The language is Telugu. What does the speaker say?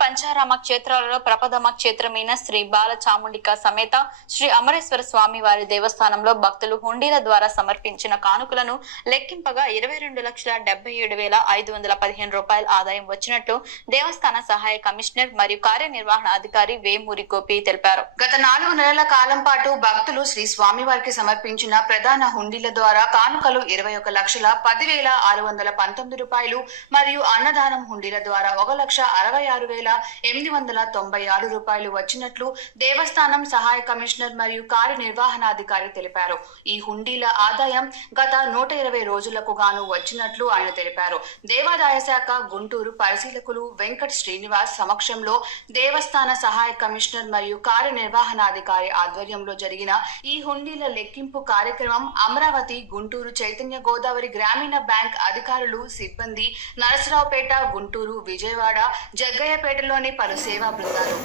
పంచారామ క్షేత్రాలలో ప్రపదమ క్షేత్రమైన శ్రీ బాల చాముండిక సమేత శ్రీ అమరేశ్వర స్వామి వారి దేవస్థానంలో భక్తులు హుండీల ద్వారా సమర్పించిన కానుకలను లెక్కింపగా 22,77,515 రూపాయల ఆదాయం వచ్చినట్లు దేవస్థాన సహాయ కమిషనర్ మరియు కార్యనిర్వహణ అధికారి వేమూరి గోపి తెలిపారు. గత 4 నెలల కాలం పాటు భక్తులు శ్రీ స్వామివారికి సమర్పించిన ప్రధాన హుండీల ద్వారా కానుకలు 21,10,619 రూపాయలు మరియు అన్నదానం హుండీల ద్వారా 1,66,896 రూపాయలు వచ్చినట్లు దేవస్థానం సహాయ కమిషనర్ మరియు కార్యనిర్వహణాధికారి తెలిపారు. ఈ హుండీల ఆదాయం గత 120 రోజులకు గాను వచ్చినట్లు ఆయన తెలిపారు. దేవాదాయ శాఖ గుంటూరు పరిశీలకులు వెంకట్ శ్రీనివాస్ సమక్షంలో దేవస్థాన సహాయ కమిషనర్ మరియు కార్యనిర్వహణాధికారి ఆధ్వర్యంలో జరిగిన ఈ హుండీల లెక్కింపు కార్యక్రమం అమరావతి, గుంటూరు చైతన్య గోదావరి గ్రామీణ బ్యాంక్ అధికారులు, సిబ్బంది, నరసరావుపేట, గుంటూరు, విజయవాడ, జగ్గయ్యపేటలోని పలు సేవా బృందాలు